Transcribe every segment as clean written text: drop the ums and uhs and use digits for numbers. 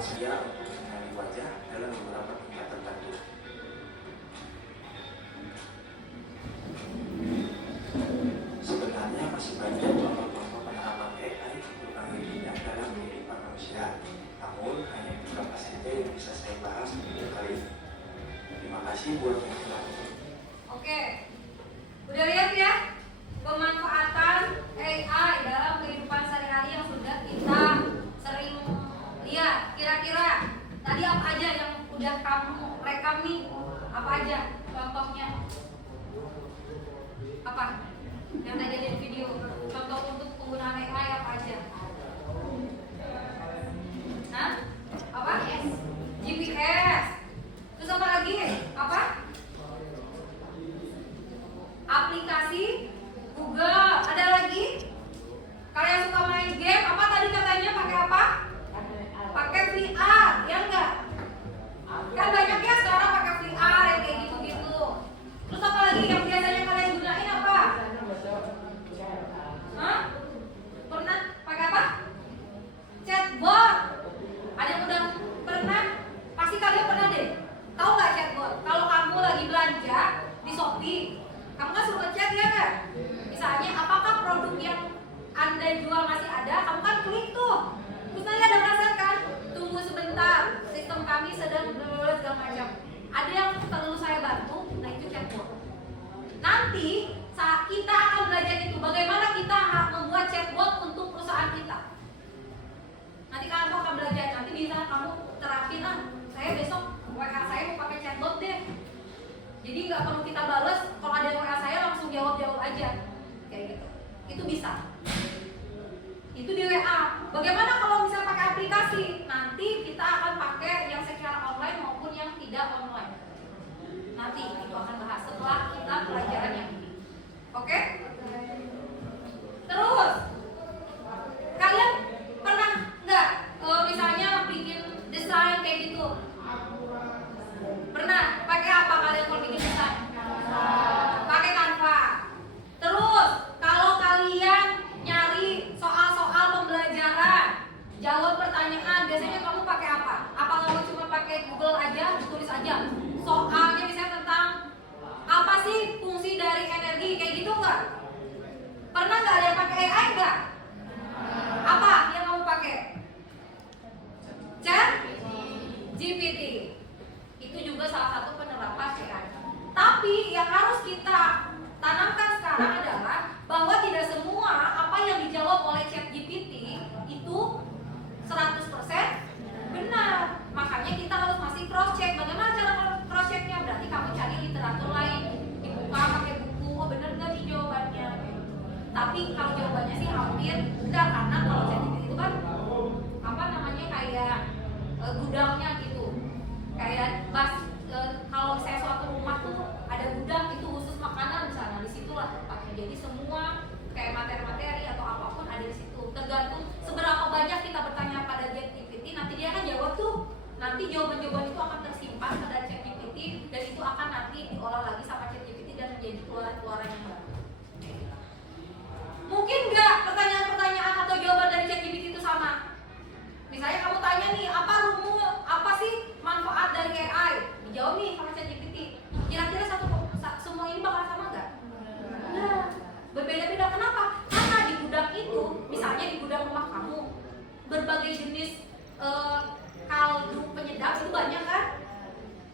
ponsel untuk mengenali wajah dalam beberapa tingkat tertentu. Sebenarnya masih banyak kelompok-kelompok penerapan AI untuk mengakhirinya dalam kehidupan manusia. Namun hanya beberapa saja yang bisa saya bahas video kali ini. Terima kasih buat yang telah menonton. Oke, udah lihat ya pemanfaatan AI dalam kehidupan sehari-hari yang sudah kita sering lihat. Kira-kira tadi apa aja yang udah kamu rekam nih? Apa aja contohnya? Apa? Yang tadi ada di video. Contoh untuk penggunaan AI apa aja? Hah? Apa? GPS. Terus apa lagi? Apa? Aplikasi Google. Ada lagi? Kalian suka main game? Apa tadi katanya pakai apa? Pakai VR, ya enggak? Kan banyak ya sekarang pakai VR yang kayak gitu-gitu. Terus apa lagi yang biasanya kalian gunain apa? Hah? Pernah pakai apa? Chatbot. Ada yang udah pernah? Pasti kalian pernah deh. Tahu nggak chatbot? Kalau kamu lagi belanja di Shopee, kamu kan suruh chat ya nggak? Misalnya apakah produk yang Anda jual masih ada? Kamu kan klik tuh. Terus nanti ada balasan kan? Tunggu sebentar, sistem kami sedang segala macam. Ada yang perlu saya bantu? Nah itu chatbot. Nanti saat kita akan belajar itu bagaimana kita membuat chatbot untuk perusahaan kita. Nanti kamu akan belajar. Nanti bisa kamu terapin saya besok WA saya mau pakai chatbot deh. Jadi nggak perlu kita balas, kalau ada WA saya langsung jawab aja, kayak gitu. Itu bisa. Itu di WA. Bagaimana kalau misalnya pakai aplikasi? Nanti kita akan pakai yang secara online maupun yang tidak online. Nanti itu akan bahas setelah kita pelajaran yang ini. Oke? Terus, kalian pernah nggak misalnya bikin desain kayak gitu? Pernah? Pakai apa kalian kalau bikin desain? Pakai Canva. Terus kalau kalian nyari soal-soal pembelajaran, jawab pertanyaan, biasanya kamu pakai apa? Apa kamu cuma pakai Google aja, tulis aja? Soalnya misalnya tentang apa sih fungsi dari energi, kayak gitu nggak? Pernah nggak ada yang pakai AI nggak? Apa yang kamu pakai? ChatGPT. Itu juga salah satu penerapan AI. Tapi yang harus kita tanamkan sekarang adalah bahwa tidak semua apa yang dijawab oleh ChatGPT itu 100% benar. Makanya kita harus masih cross check. Bagaimana cara cross checknya? Berarti kamu cari literatur lain, dibuka pakai buku, oh benar nggak nih jawabannya? Tapi kalau jawabannya sih hampir benar, karena kalau ChatGPT itu kan apa namanya kayak gudangnya gitu. Kayak kalau misalnya suatu rumah tuh ada gudang itu khusus makanan misalnya, disitulah tempatnya. Jadi semua kayak materi-materi atau apapun ada di situ. Tergantung seberapa banyak kita bertanya pada ChatGPT, nanti dia akan jawab tuh. Nanti jawaban-jawaban itu akan tersimpan pada ChatGPT dan itu akan nanti diolah lagi sama ChatGPT dan menjadi keluaran-keluaran yang baru. Mungkin nggak pertanyaan-pertanyaan atau jawaban dari ChatGPT itu sama? Misalnya kamu tanya nih, apa sih manfaat dari AI? Dijawab nih sama ChatGPT. Kira-kira semua ini bakal sama nggak? Enggak. Berbeda-beda. Kenapa? Karena di gudang itu, misalnya di gudang rumah kamu, berbagai jenis kaldu penyedap itu banyak kan?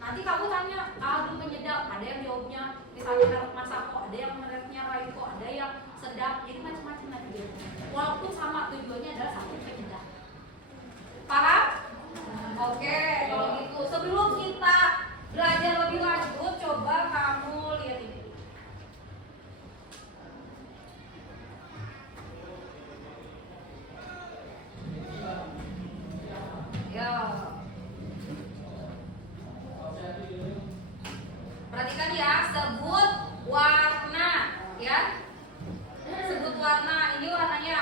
Nanti kamu tanya kaldu penyedap, ada yang jawabnya misalnya merek Masako, ada yang mereknya Raiko, ada yang sedap, jadi macam-macam nanti. Walaupun sama tujuannya adalah satu penyedap. Paham? Oke, kalau gitu sebelum kita belajar lebih lanjut, coba kamu lihat ini. Ya. Perhatikan ya, sebut warna ya. Sebut warna. Ini warnanya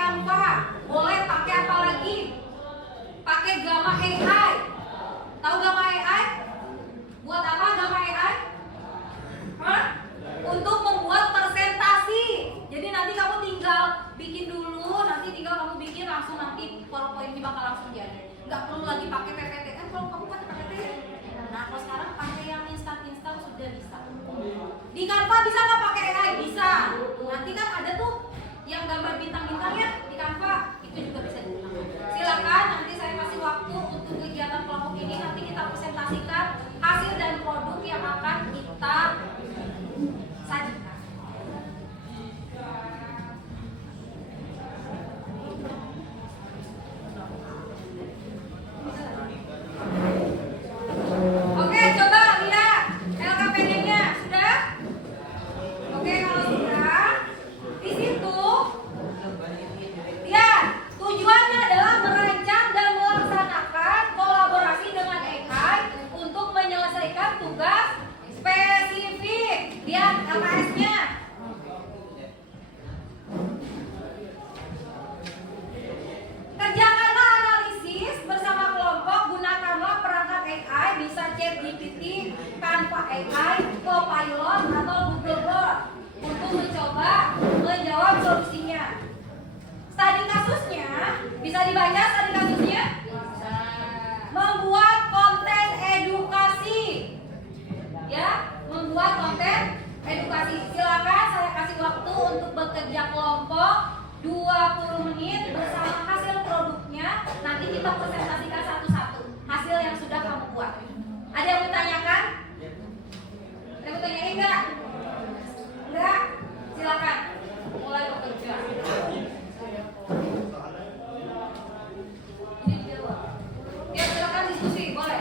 Canva, boleh pakai apa lagi? Pakai Gamma AI. Tahu Gamma AI? Buat apa Gamma AI? Hah? Untuk membuat presentasi. Jadi nanti kamu tinggal bikin dulu, nanti tinggal kamu bikin langsung, nanti PowerPoint-nya bakal langsung jadi. Nggak perlu lagi pakai PPT kan? Kalau kamu pakai PPT, nah kalau sekarang pakai yang instan sudah bisa. Di Canva bisa nggak pakai AI? Bisa. Nanti kan ada tuh yang gambar bintang-bintangnya di Canva, itu juga bisa digunakan. Silakan, nanti saya kasih waktu untuk kegiatan kelompok ini. Nanti kita presentasikan hasil dan produk yang akan kita sajikan. Oke, coba lihat LKPD-nya sudah. Oke, kalau sudah, di situ lihat tujuannya adalah merancang dan melaksanakan kolaborasi dengan AI untuk menyelesaikan tugas spesifik. Lihat LKS-nya. Kerjakanlah analisis bersama kelompok, gunakanlah perangkat AI, bisa ChatGPT, Canva AI, Copilot atau Google Board untuk mencoba menjawab solusinya. Studi kasusnya bisa dibaca, studi kasusnya. Membuat konten edukasi. Ya, membuat konten edukasi. Silakan saya kasih waktu untuk bekerja kelompok 20 menit bersama hasil produknya. Nanti kita presentasikan satu-satu hasil yang sudah kamu buat. Ada yang bertanyakan? Ada yang bertanyain enggak? Enggak? Silakan mulai bekerja. Ya, silakan diskusi, boleh.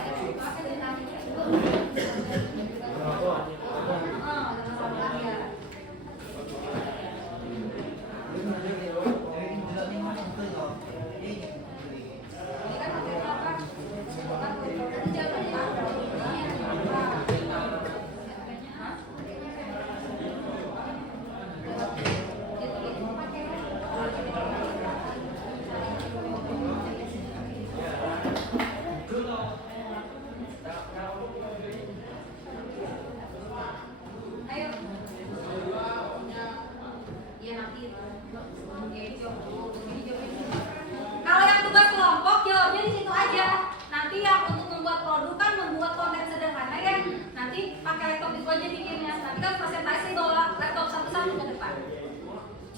Kalau yang tugas kelompok jawabnya di situ aja. Nanti yang untuk membuat produk kan membuat konten sederhana ya. Nanti pakai laptop itu aja bikinnya. Nanti kan presentasi bawa laptop satu-satu ke depan.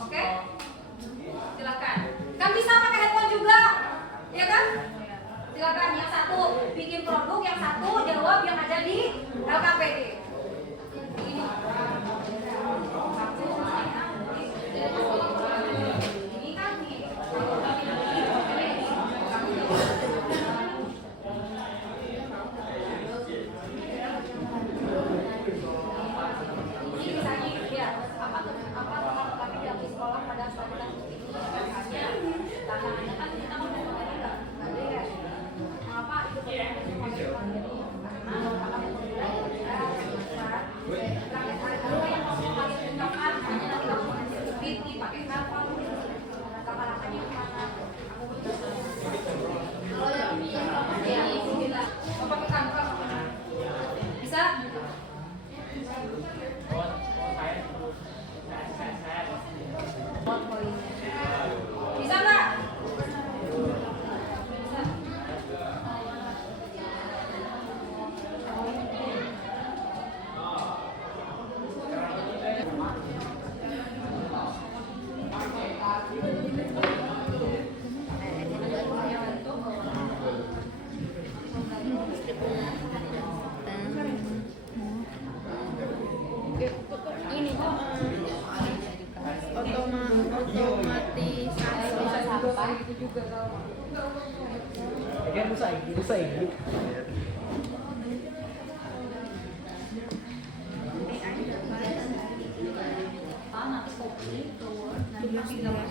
Oke? Silakan. Kan bisa pakai handphone juga, ya kan? Silakan. Yang satu bikin produk, yang satu jawab yang ada di LKPD. Ini. Ini kan nih. Ini misalnya ya apa tapi di sekolah pada saat kita hanya tantangannya kan kita mau ngomongin nggak ada ya. Mengapa itu pakai kapal kapalakannya mana kalau yang pakai kapal bisa bisa nggak? Ini otomatisasi sampah itu juga kalau Kan rusak ini. nanti kopi keluar nanti Terus nggak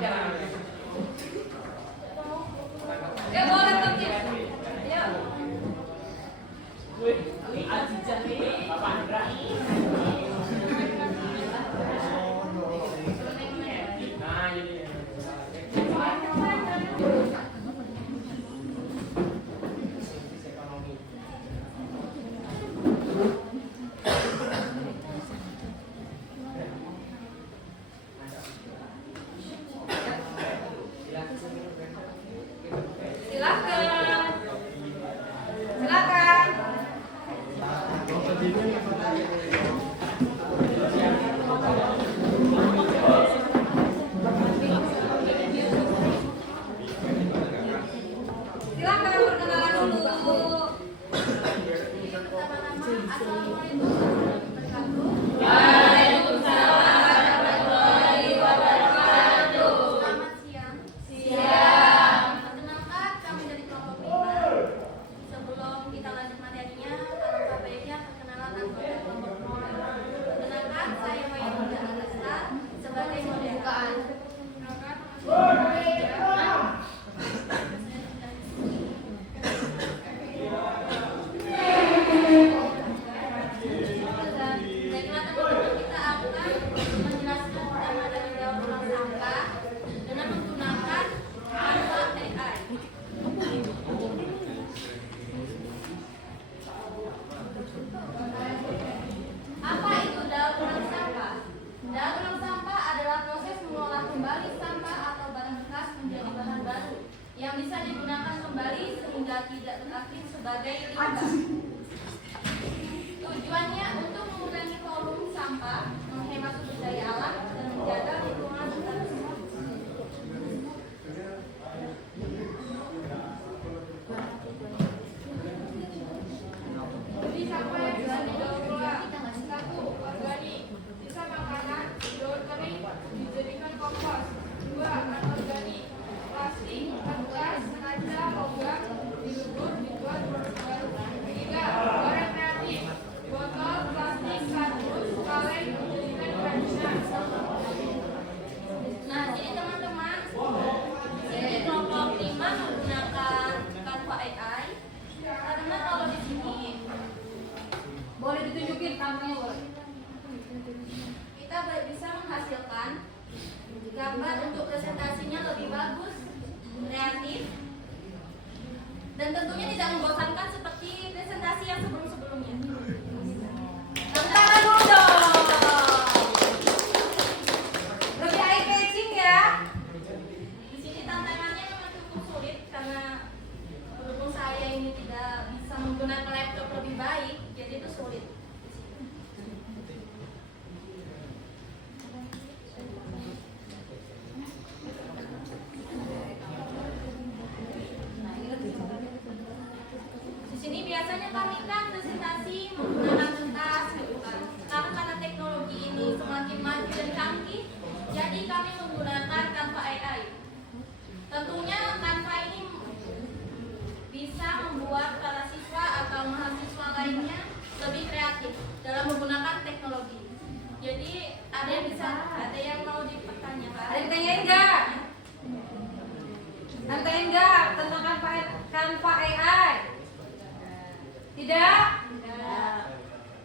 Ya bawa laptopnya. Ayo. Silakan. Silakan. Silakan perkenalan dulu. Selamat siang. Perkenalkan, kami dari kelompok 5. Sebelum kita lanjut materinya, alangkah baiknya perkenalan anggota kelompok 5. Perkenalkan, saya Maya Bunda Agasta sebagai moderator. Baiklah teman-teman, kita akan menjelaskan pertama dari daur ulang sampah dengan menggunakan Canva AI. Apa itu daur ulang sampah? Daur ulang sampah adalah proses mengolah kembali sampah atau barang bekas menjadi bahan baru yang bisa digunakan kembali sehingga tidak berakhir sebagai limbah. Tujuannya untuk mengurangi volume sampah, menghemat sumber daya alam, dan menjaga lingkungan sekitar. Jadi sampah yang bisa didaur ulang. 1. Organik, sisa makanan, daun kering, dijadikan kompos. 2. Anorganik, plastik, kertas, kaca, logam, direbus, dibuat produk baru. 3. Barang kreatif, botol, plastik, kardus, kaleng, dijadikan kerajinan. Nah, jadi teman-teman, jadi kelompok 5 menggunakan Canva AI karena kalau di sini Boleh ditunjukin kameranya boleh. kita bisa menghasilkan gambar untuk presentasinya lebih bagus, kreatif, dan tentunya tidak membosankan seperti presentasi yang sebelum-sebelumnya. Tepuk tangan dulu dong. Lebih eye catching ya. Di sini tantangannya memang cukup sulit karena berhubung saya ini tidak bisa menggunakan laptop lebih baik, jadi itu sulit. Di sini biasanya kami kan presentasi menggunakan kertas gitu kan. Karena teknologi ini semakin maju dan canggih, jadi kami menggunakan Canva AI. Tentunya Canva ini bisa membuat para siswa atau mahasiswa lainnya lebih kreatif dalam menggunakan teknologi. Jadi ada yang mau dipertanyakan? Ada yang tanyain nggak? Ada yang tanyain nggak tentang Canva AI? Tidak?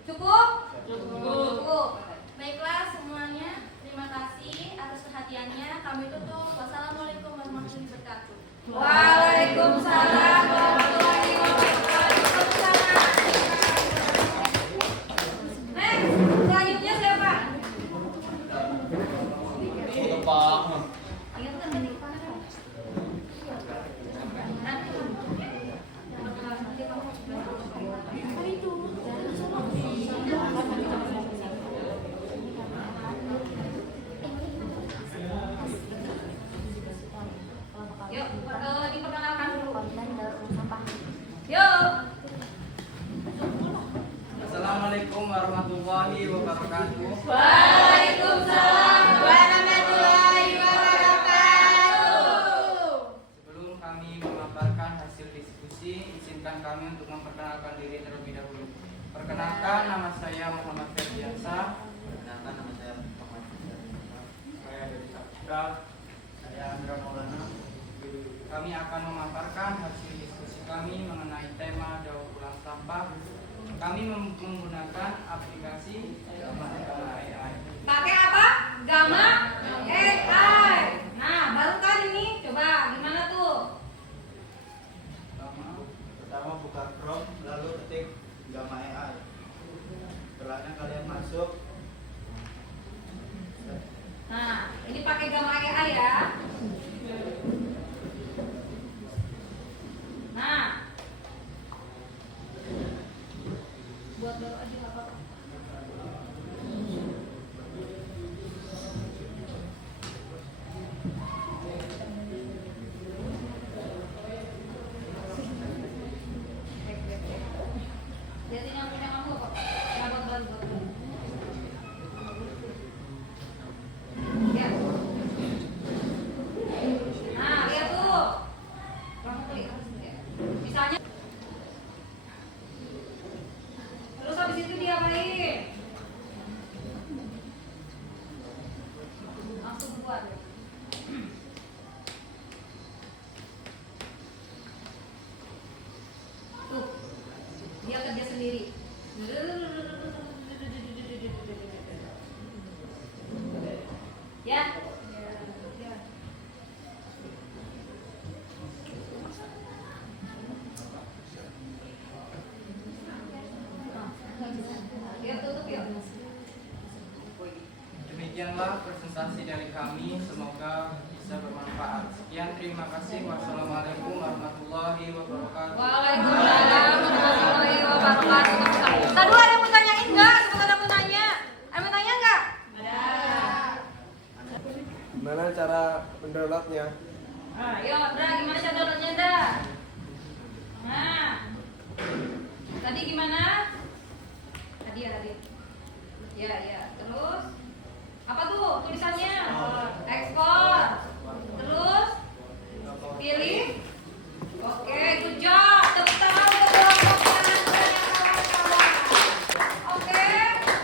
Cukup? Cukup. Baiklah semuanya, terima kasih atas perhatiannya. Kami tutup. Wassalamualaikum warahmatullahi wabarakatuh. Waalaikumsalam warahmatullahi wabarakatuh. Next, selanjutnya siapa? Yuk, diperkenalkan dulu. Yuk. Assalamualaikum warahmatullahi wabarakatuh. Waalaikumsalam warahmatullahi wabarakatuh. Sebelum kami memaparkan hasil diskusi, izinkan kami untuk memperkenalkan diri terlebih dahulu. Perkenalkan, nama saya Muhammad Ferdiansa. Perkenalkan, nama saya Muhammad Ferdiansa. Saya dari Sabda. Saya Saya Andra Maulana. Kami akan memaparkan hasil diskusi kami mengenai tema daur ulang sampah. Kami menggunakan aplikasi Gamma AI. Pakai apa? Gamma AI. Nah, baru kan ini. Coba gimana tuh? Pertama buka Chrome, lalu ketik Gamma AI. Setelahnya kalian masuk. Nah, ini pakai Gamma AI ya. Nah, buat baru aja nggak apa-apa. Jadi yang punya kamu kok, nggak buat baru. Ya. Nah, lihat tuh. Kamu klik ya. Misalnya. Terus habis itu diapain? Langsung buat. Tuh. Dia kerja sendiri. Ya. Lihat tutup ya. Demikianlah presentasi dari kami, semoga bisa bermanfaat. Sekian, terima kasih. Wassalamualaikum warahmatullahi wabarakatuh. Waalaikumsalam warahmatullahi wabarakatuh. Tadi ada yang mau tanyain nggak? Sebelum ada mau tanya, ada mau tanya nggak? Gimana cara mendownloadnya? Nah, yuk, Dra, gimana cara downloadnya, Dra? Nah, tadi gimana? Tadi ya, tadi. Ya, terus apa tuh tulisannya? Ekspor. Terus pilih. Oke, good job. Tepuk tangan untuk kelompok kanan-kanan kawan-kawan. Oke,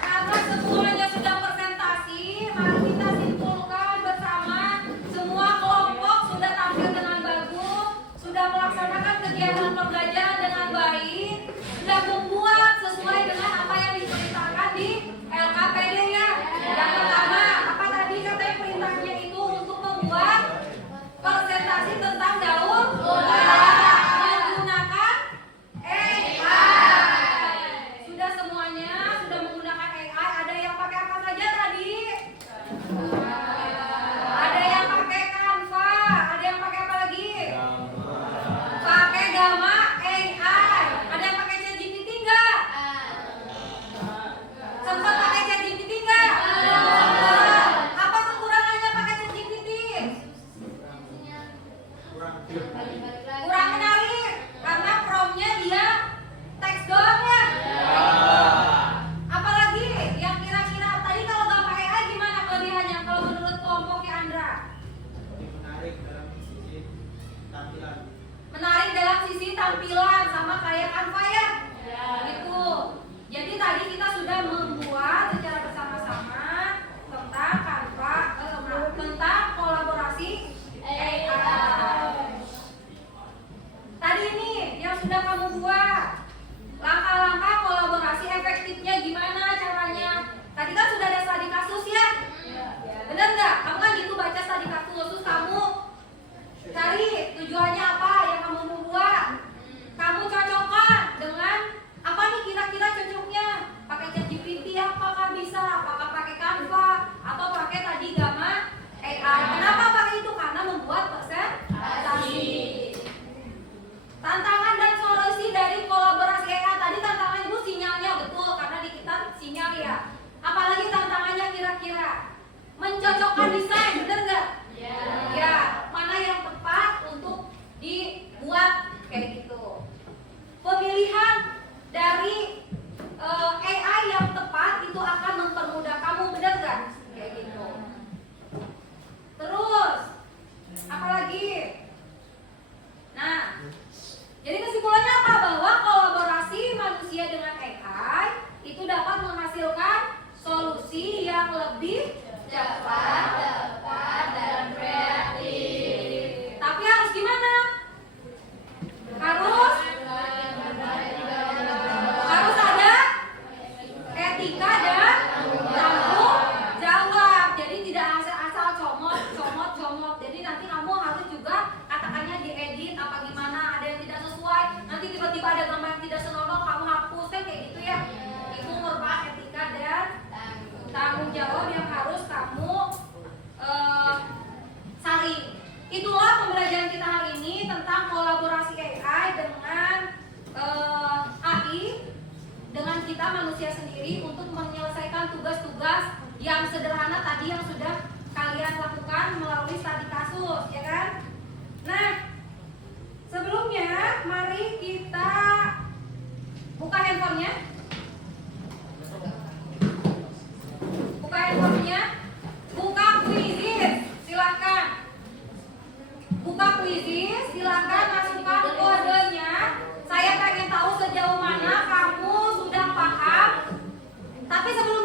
karena semuanya sudah presentasi, mari kita simpulkan bersama. Semua kelompok sudah tampil dengan bagus, sudah melaksanakan kegiatan pembelajaran dengan baik, sudah membuat sesuai dengan apa yang diperintahkan di LKPD ya. Yang pertama, apa tadi katanya perintahnya itu untuk membuat presentasi tentang daur ulang menggunakan AI. Sudah semuanya sudah menggunakan AI. Ada yang pakai apa saja tadi? Ada yang pakai Canva. Ada yang pakai apa lagi? Pakai Gamma AI. Ada yang pakai ChatGPT enggak? Sempat pakai ChatGPT enggak? Apa kekurangannya pakai ChatGPT? yang sederhana tadi yang sudah kalian lakukan melalui studi kasus, ya kan? Nah, sebelumnya mari kita buka handphonenya. Buka handphonenya. Buka Quizizz, silakan. Buka Quizizz, silakan masukkan kodenya. Saya pengen tahu sejauh mana kamu sudah paham. Tapi sebelum